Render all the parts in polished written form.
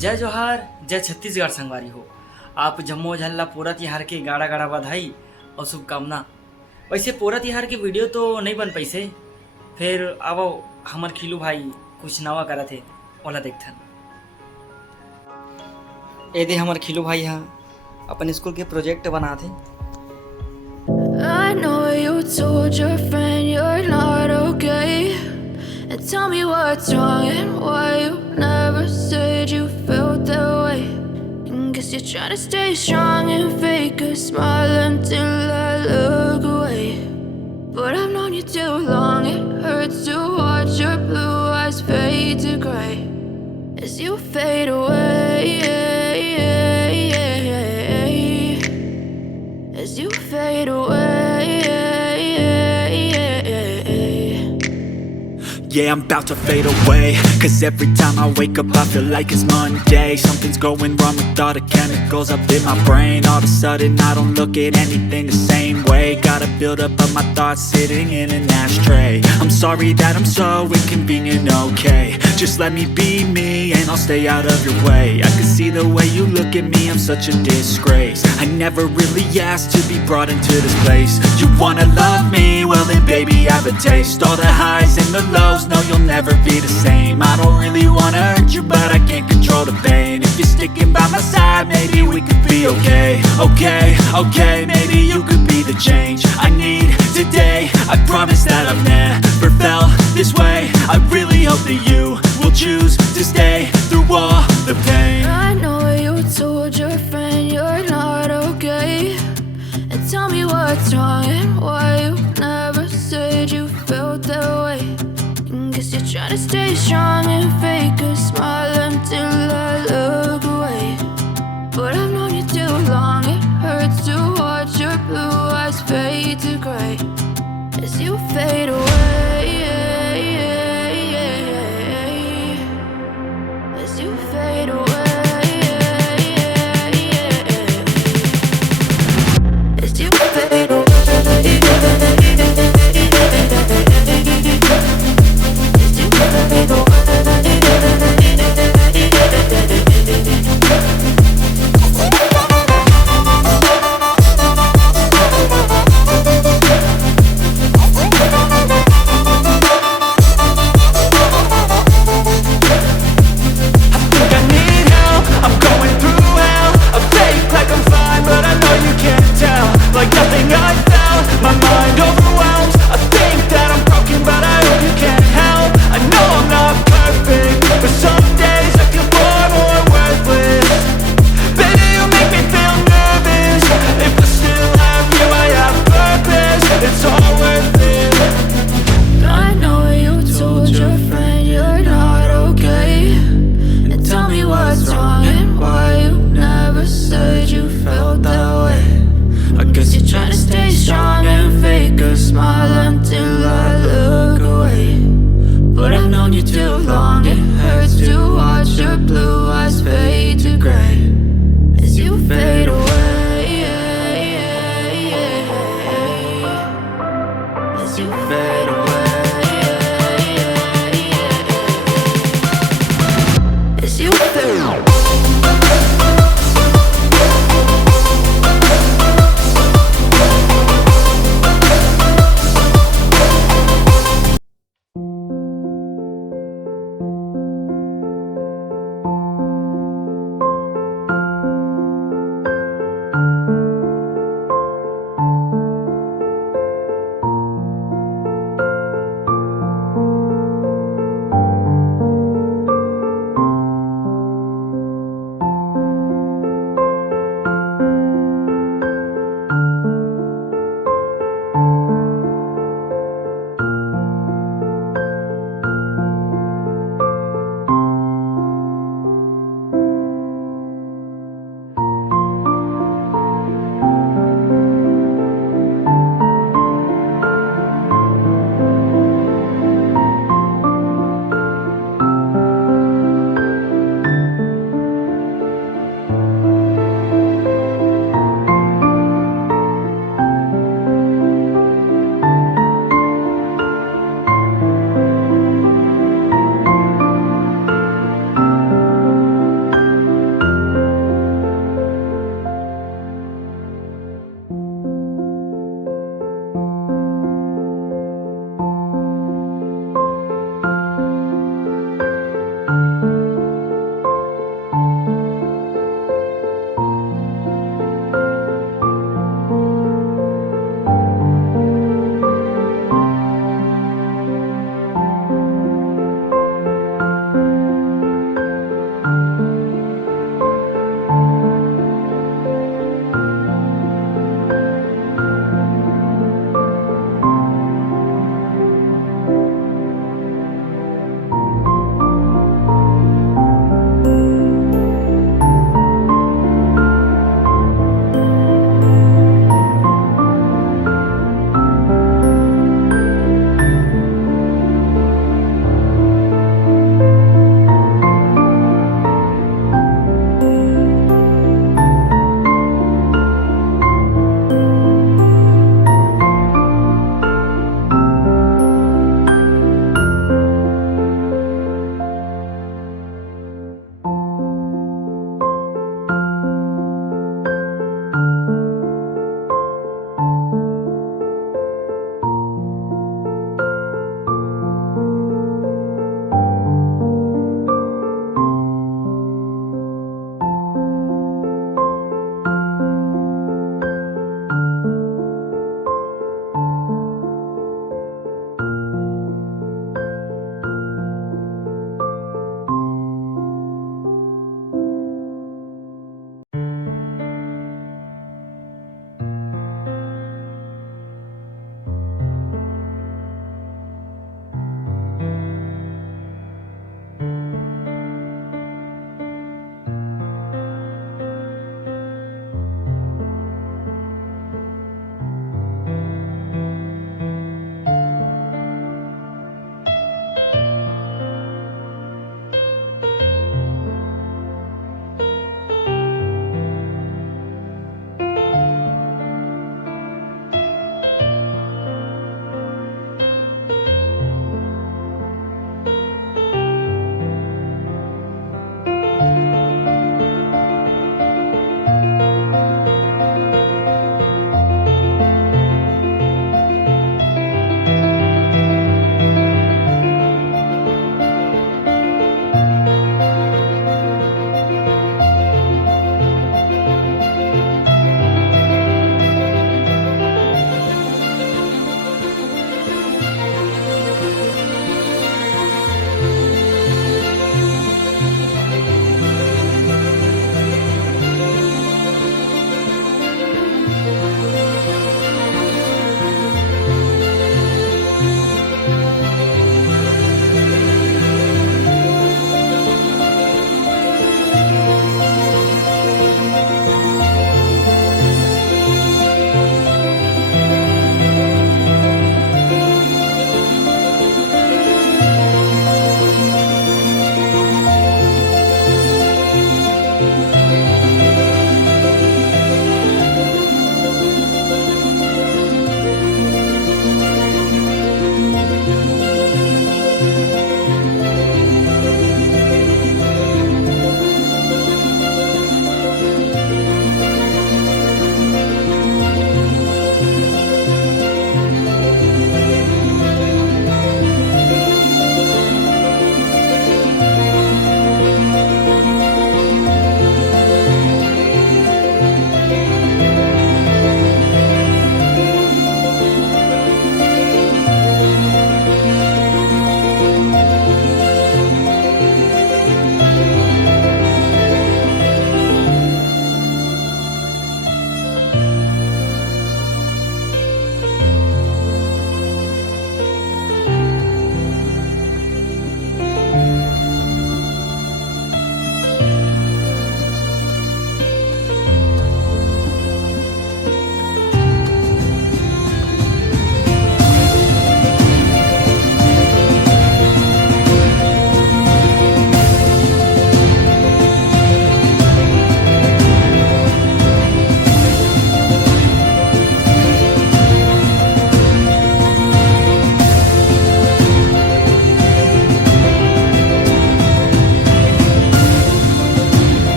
जय जोहार जय छत्तीसगढ़ संगवारी हो। आप जम्मो झल्ला पूरा तिहार के गाड़ा गाड़ा बधाई और शुभकामना। वैसे पूरा तिहार के वीडियो तो नहीं बन पैसे, फिर आवो हमर खिलू भाई कुछ नवा करा थे ओला देखथन। ए दे हमर खिलू भाई हाँ अपन स्कूल के प्रोजेक्ट बना थे। I know you told your friend you're not okay, and tell me what's wrong and why you never said you felt that way. And guess you're trying to stay strong and fake a smile until I look away. But I've known you too long, it hurts to watch your blue eyes fade to gray as you fade away, as you fade away. Yeah, I'm about to fade away, cause every time I wake up I feel like it's Monday. Something's going wrong with all the chemicals up in my brain. All of a sudden I don't look at anything the same way. Gotta build up of my thoughts sitting in an ashtray. I'm sorry that I'm so inconvenient, okay. Just let me be me and I'll stay out of your way. I can see the way you look at me, I'm such a disgrace. I never really asked to be brought into this place. You wanna love me? Well then baby I have a taste. All the highs and the lows, no you'll never be the same. I don't really wanna hurt you but I can't control the pain. If you're sticking by my side maybe we could be okay. Okay, maybe you could be the change I need today. I promise that I've never felt this way. I really hope that you will choose to stay through all the pain. I know you told your friend you're not okay, and tell me what's wrong and why you never said you felt that way. And guess you're trying to stay strong and fake a smile until I look away. But I've known you too long, it hurts to watch your blue eyes fade to gray as you fade away, as you fade away, as you fade away.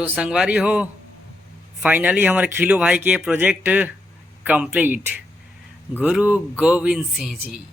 तो संगवारी हो, finally हमारे खिलो भाई के project complete. गुरु गोविंद सिंह जी।